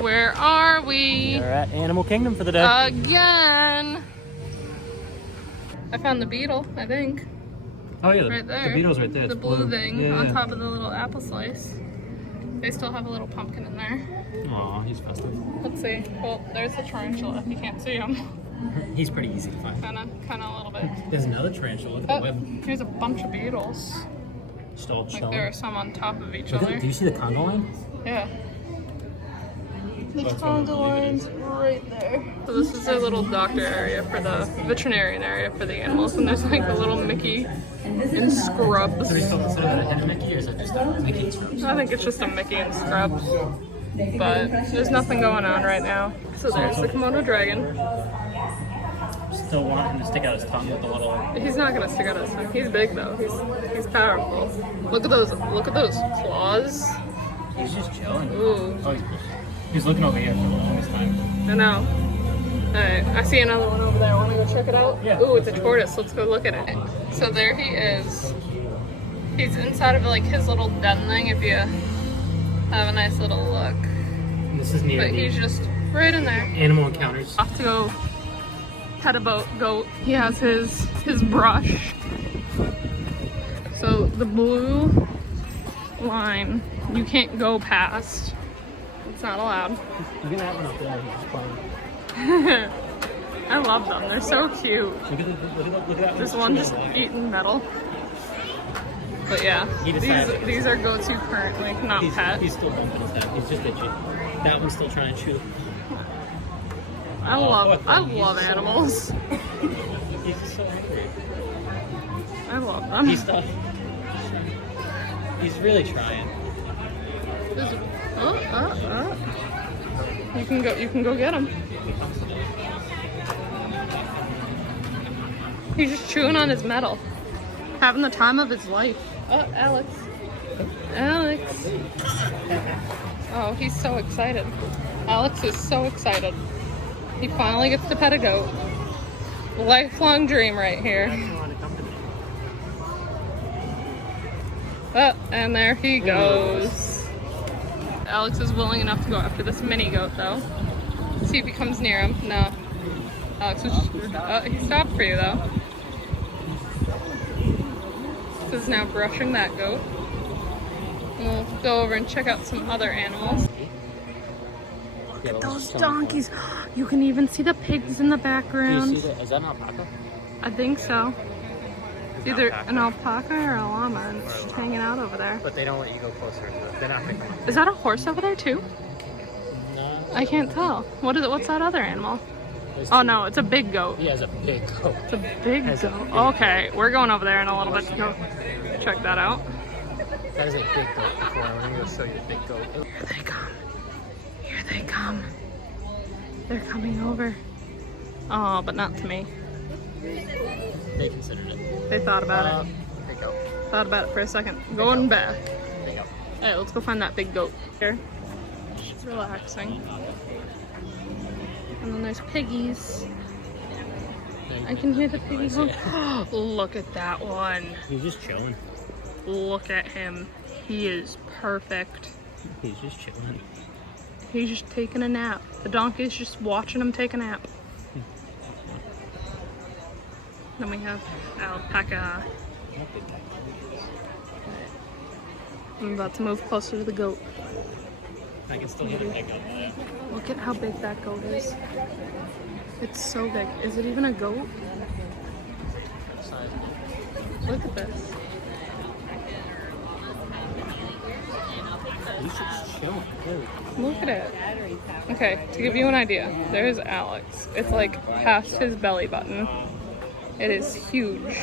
Where are we? We're at Animal Kingdom for the day. Again. I found the beetle, I think. Oh yeah, right there. The beetle's right there. The It's blue thing on yeah. top of the little apple slice. They still have a little pumpkin in there. Aw, he's festive. Let's see. Well, there's the tarantula if you can't see him. He's pretty easy to find. Kinda a little bit. There's another tarantula. Look at the web. Here's a bunch of beetles. Still Like chilling. there are some on top of each Look other. at, do you see the conga line? Yeah. The conga line's right there. So this is their little doctor area for the veterinarian area for the animals, and there's like a little Mickey in scrubs. So we still consider that a hidden Mickey, or is that just a Mickey in scrubs? I think it's just a Mickey in scrubs. But there's nothing going on right now. So there's the Komodo dragon. Still want him to stick out his tongue with a little. He's not gonna stick out his tongue. He's big though. He's powerful. Look at those claws. He's just chilling. Ooh. Oh, he's looking over here for the longest time. I know. Alright, I see another one over there. Wanna go check it out? Yeah. Ooh, it's a tortoise. Let's go look at it. So there he is. He's inside of like his little den thing if you have a nice little look. This is near But he's just right in there. Animal Encounters. Off to go pet a goat. He has his brush. So the blue line you can't go past. It's not allowed. Look at that one up there. He's playing. I love them. They're so cute. Look at that This one just eating metal. But yeah, these are goats you currently cannot pet. He's still bumping his head. He's just itchy. That one's still trying to chew. I love animals. He's just so hungry. I love them. He's really trying. You can go get him. He's just chewing on his metal. Having the time of his life. Oh, Alex. Oh, he's so excited. Alex is so excited. He finally gets to pet a goat. Lifelong dream right here. Oh, and there he goes. Alex is willing enough to go after this mini goat though. See if he comes near him. No. Alex was just, he stopped for you though. Is now brushing that goat. And we'll go over and check out some other animals. Look at those donkeys. You can even see the pigs in the background. Is that an alpaca? I think so. It's either an alpaca or a llama, and it's just hanging out over there. But they don't let you go closer. They're not picking up. Is that a horse over there too? No. I can't tell. What is it? What's that other animal? Oh no, it's a big goat. He has a big goat. It's a big goat. Okay, we're going over there in a little bit to go check that out. That is a big goat before. I'm going to go show you a big goat. Here they come. Here they come. They're coming over. Oh, but not to me. They considered it. They thought about it. There you go. Thought about it for a second. Going back. There you go. Alright, let's go find that big goat. Here. She's relaxing. And then there's piggies. I can hear the piggies going. Look at that one. He's just chilling. Look at him. He is perfect. He's just chilling. He's just taking a nap. The donkey's just watching him take a nap. Then we have alpaca. I'm about to move closer to the goat. I can still hear the pig up there. Look at how big that goat is. It's so big. Is it even a goat? Look at this. He's just chilling. Look at it. Okay, to give you an idea, there's Alex. It's like past his belly button. It is huge.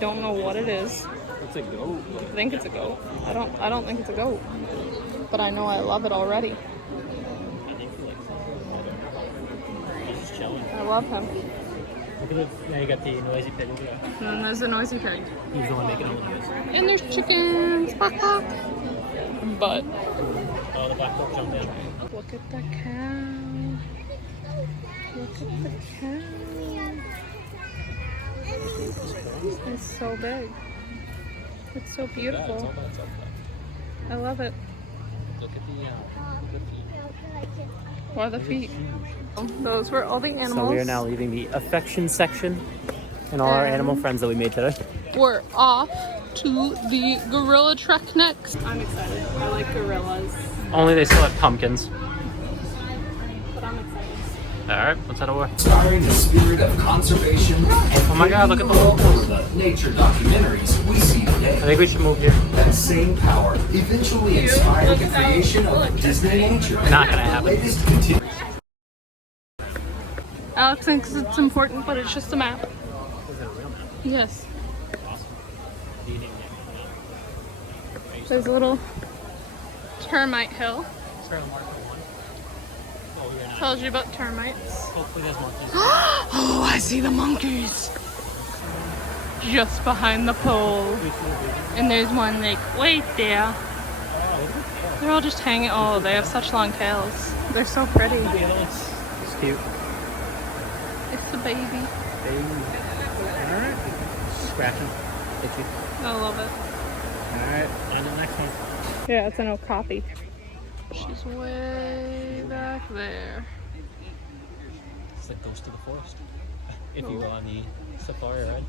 Don't know what it is. It's a goat. I think it's a goat. I don't think it's a goat. But I know I love it already. I think he likes it. He's just chilling. I love him. Look at it. Now you got the noisy pig over there. And then there's a noisy pig. He's the one making all the noise. And there's chickens. Bok, bok. But Oh, the black goat jumped in. look at the cow. Look at the cow. It's so big. It's so beautiful. I love it. Look at the feet. What are the feet? Those were all the animals. So we are now leaving the affection section and all our animal friends that we made today. We're off to the gorilla trek next. I'm excited. I like gorillas. Only they still have pumpkins. But I'm excited. Alright, let's head over. Starring the spirit of conservation and Oh my god, look at the wall. the nature documentaries we see today. I think we should move here. That same power eventually inspired the creation of Disney Nature. Not gonna happen. Latest continue. Alex thinks it's important, but it's just a map. Is it a real map? Yes. Awesome. There's a little termite hill. Tells you about termites. Hopefully there's monkeys. Oh, I see the monkeys. Just behind the pole. And there's one like right there. They're all just hanging. Oh, they have such long tails. They're so pretty. It's cute. It's a baby. Alright. Scratching. Itchy. I love it. Alright, and the next one. Yeah, it's an okapi. She's way back there. It's the ghost of the forest. If you go on the safari ride.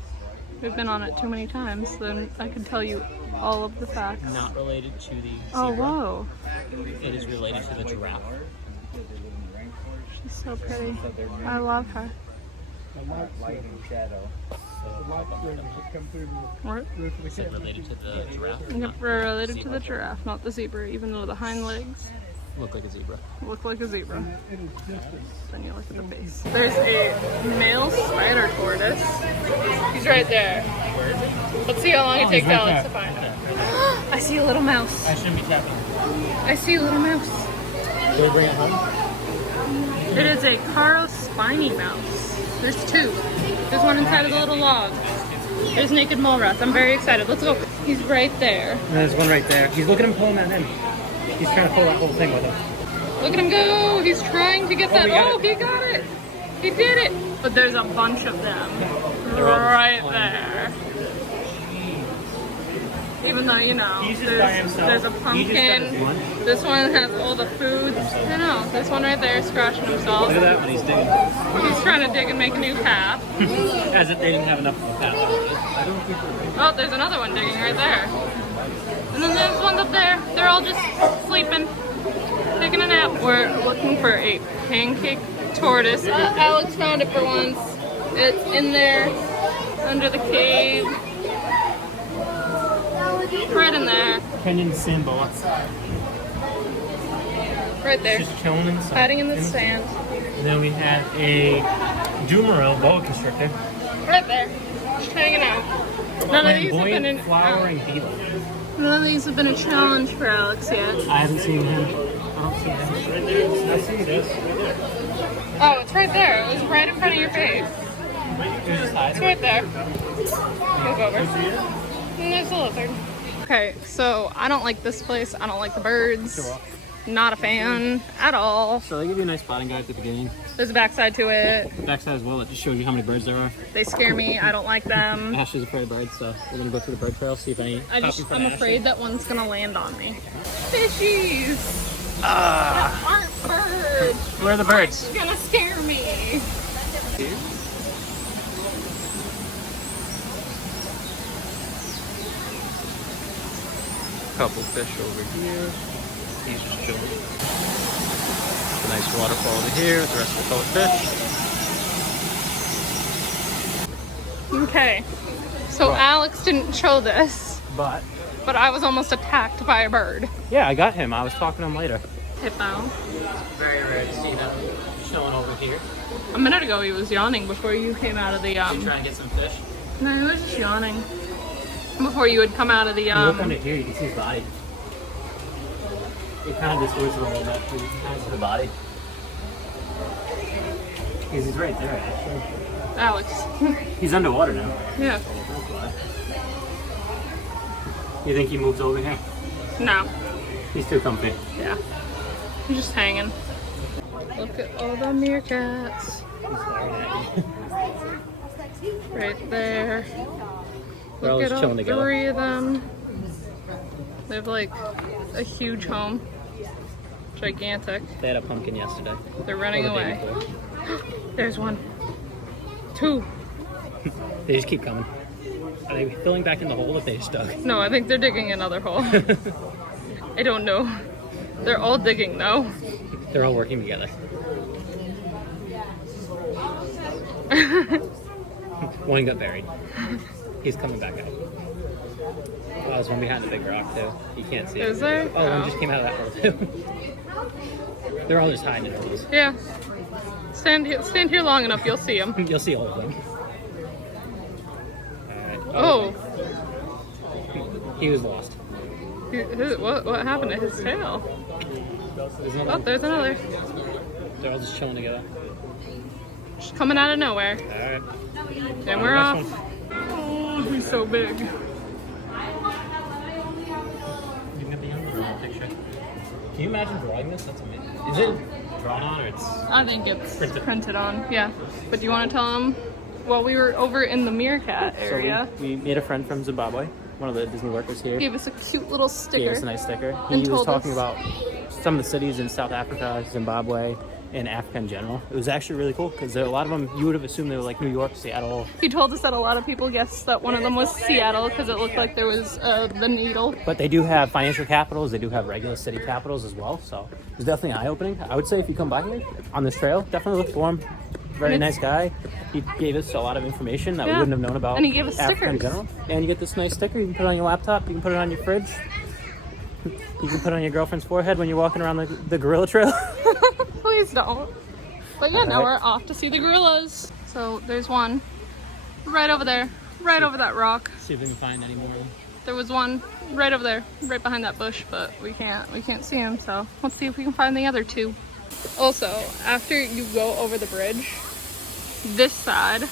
We've been on it too many times, then I could tell you all of the facts. Not related to the zebra. Oh, whoa. It is related to the giraffe. She's so pretty. I love her. Light and shadow. What? Is it related to the giraffe? Yep, we're related to the giraffe, not the zebra, even though the hind legs Look like a zebra. look like a zebra. Then you look at the base. There's a male spider tortoise. He's right there. Let's see how long it takes Alex to find him. I see a little mouse. I shouldn't be tapping. I see a little mouse. Can we bring it home? It is a Carl spiny mouse. There's two. There's one inside of the little log. There's naked mole rats. I'm very excited. Let's go. He's right there. And there's one right there. He's looking at him pulling that in. He's trying to pull that whole thing with him. Look at him go. He's trying to get that. we got Oh, he got it. He did it. But there's a bunch of them right there. Even though, you know, He's just by himself. there's a He pumpkin. just got his lunch. This one has all the foods. I know. This one right there is scratching himself. Look at that one. He's digging. He's trying to dig and make a new path. As if they didn't have enough of a path. Oh, there's another one digging right there. And then there's one up there. They're all just sleeping, taking a nap. We're looking for a pancake tortoise. Alex found it for once. It's in there, under the cave. Right in there. Kenyan Simba. Right there. Just chilling inside. Hiding in the sand. And then we have a Jumeril boa constrictor. Right there. Just hanging out. None of these have been in. Flowering beetle. None of these have been a challenge for Alex yet. I haven't seen him. I don't see him. Right there. I see this. Oh, it's right there. It was right in front of your face. It's right there. Look over. And there's a lizard. Okay, so I don't like this place. I don't like the birds. Not a fan at all. So they give you a nice spotting guide at the beginning. There's a backside to it. Backside as well, it just shows you how many birds there are. They scare me. I don't like them. Ashley's afraid of birds, so we're gonna go through the bird trail, see if any. I'm afraid that one's gonna land on me. Fishies! Ah, That aren't birds! where are the birds? It's gonna scare me. Couple fish over here. He's just chilling. A nice waterfall over here with the rest of the colored fish. Okay, so What? Alex didn't show this, But but I was almost attacked by a bird. yeah, I got him. I was talking to him later. Hippo. Very rare to see them chilling over here. A minute ago he was yawning before you came out of the You trying to get some fish? No, he was just yawning. Before you had come out of the You look under here, you can see his body. It kind of distorts it a little bit. You can see the body. Because he's right there, actually. Alex. He's underwater now. Yeah. That's why. You think he moves over here? No. He's too comfy. Yeah. He's just hanging. Look at all the meerkats. Right there. They're all Look at just all chilling together. 3 of them. They have like a huge home. Gigantic. They had a pumpkin yesterday. They're running Or the away. day before. There's one. Two. They just keep coming. Are they filling back in the hole that they just dug? No, I think they're digging another hole. I don't know. They're all digging though. They're all working together. One got buried. He's coming back out. Oh, there's one behind the big rock too. You can't see it. Is there? Oh, one just came out of that hole too. They're all just hiding in holes. Yeah. Stand here long enough, you'll see them. You'll see all of them. Alright. Oh. He was lost. What happened to his tail? Oh, there's another. They're all just chilling together. Just coming out of nowhere. Alright. And we're off. Oh, he's so big. You can get the younger one picture. Can you imagine drawing this? That's amazing. Is it drawn on or it's... I think it's printed on, yeah. But do you want to tell him? Well, we were over in the meerkat area. So we made a friend from Zimbabwe, one of the Disney workers here. Gave us a cute little sticker. Gave us a nice sticker. And He was told talking us- about some of the cities in South Africa, Zimbabwe, and Africa in general. It was actually really cool because a lot of them, you would have assumed they were like New York, Seattle. He told us that a lot of people guessed that one of them was Seattle because it looked like there was the needle. But they do have financial capitals. They do have regular city capitals as well. So it was definitely eye-opening. I would say if you come by here on this trail, definitely look for him. Very nice guy. He gave us a lot of information that we Yeah. wouldn't have known about. And he gave us Africa in stickers. general. And you get this nice sticker. You can put it on your laptop. You can put it on your fridge. You can put it on your girlfriend's forehead when you're walking around the gorilla trail. Please don't. But yeah, now Alright. we're off to see the gorillas. So there's one right over there, right over that rock. See if we can find any more of them. There was one right over there, right behind that bush, but we can't see him. So let's see if we can find the other two. Also, after you go over the bridge, this side,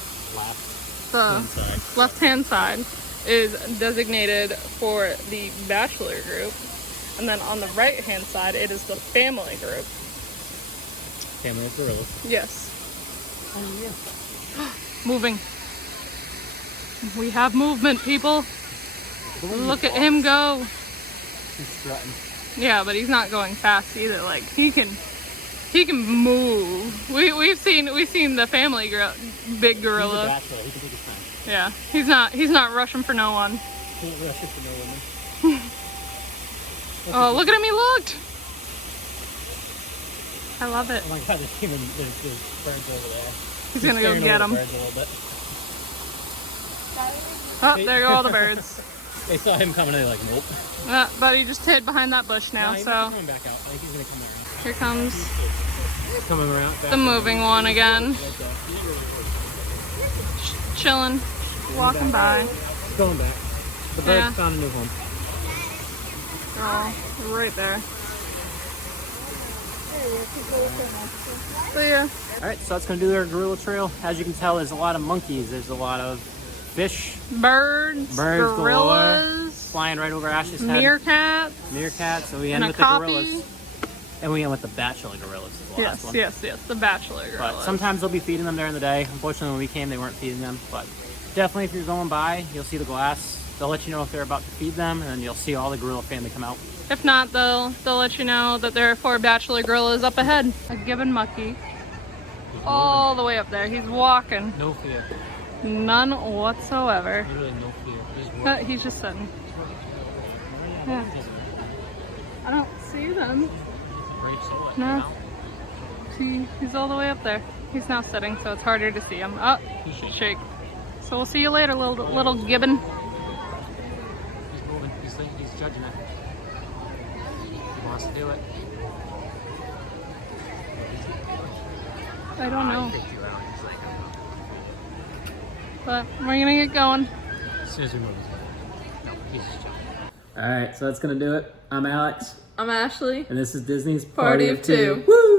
the left-hand side, is designated for the bachelor group, and then on the right-hand side, it is the family group. Family of gorillas. Yes. Moving. We have movement, people. Look at him go. He's strutting. Yeah, but he's not going fast either. Like he can move. We've seen the family big He's a gorilla. bachelor. He can take his time. Yeah, he's not rushing for no one. He can't rush it for no woman. Oh, look at him! He looked. I love it. Oh my god, there's birds over there. He's gonna go staring get over them. the birds a little bit. Oh, there go all the birds. They saw him coming and they're like, nope. But he just hid behind that bush now. He's So coming back out. I think he's gonna come around. here comes He's coming around. the moving one again. Chilling, walking by. He's going back. The birds Yeah. found a new home. They're all right there. So yeah, Alright, so that's gonna do our gorilla trail. As you can tell, there's a lot of monkeys. There's a lot of fish, birds, gorillas, flying right over Ash's head. meerkats, Meerkats. So we and end a with the copy. gorillas. And we end with the bachelor gorillas is the last Yes, one. yes, the bachelor But gorillas. sometimes they'll be feeding them during the day. Unfortunately, when we came, they weren't feeding them. But definitely, if you're going by, you'll see the glass. They'll let you know if they're about to feed them, and then you'll see all the gorilla family come out. If not, they'll let you know that there are 4 bachelor gorillas up ahead. A gibbon mucky, all the way up there. He's walking, No fear. none whatsoever. Literally no fear. He's just sitting. Yeah. I don't see them. No. See, he's all the way up there. He's now sitting, so it's harder to see him. Oh, shake. So we'll see you later, little gibbon. He's moving. He's judging it. He wants to do it. I don't know. But we're gonna get going. As soon as we move. No, he's just judging. Alright, so that's gonna do it. I'm Alex, I'm Ashley. and this is Disney's Party of Two. Woo!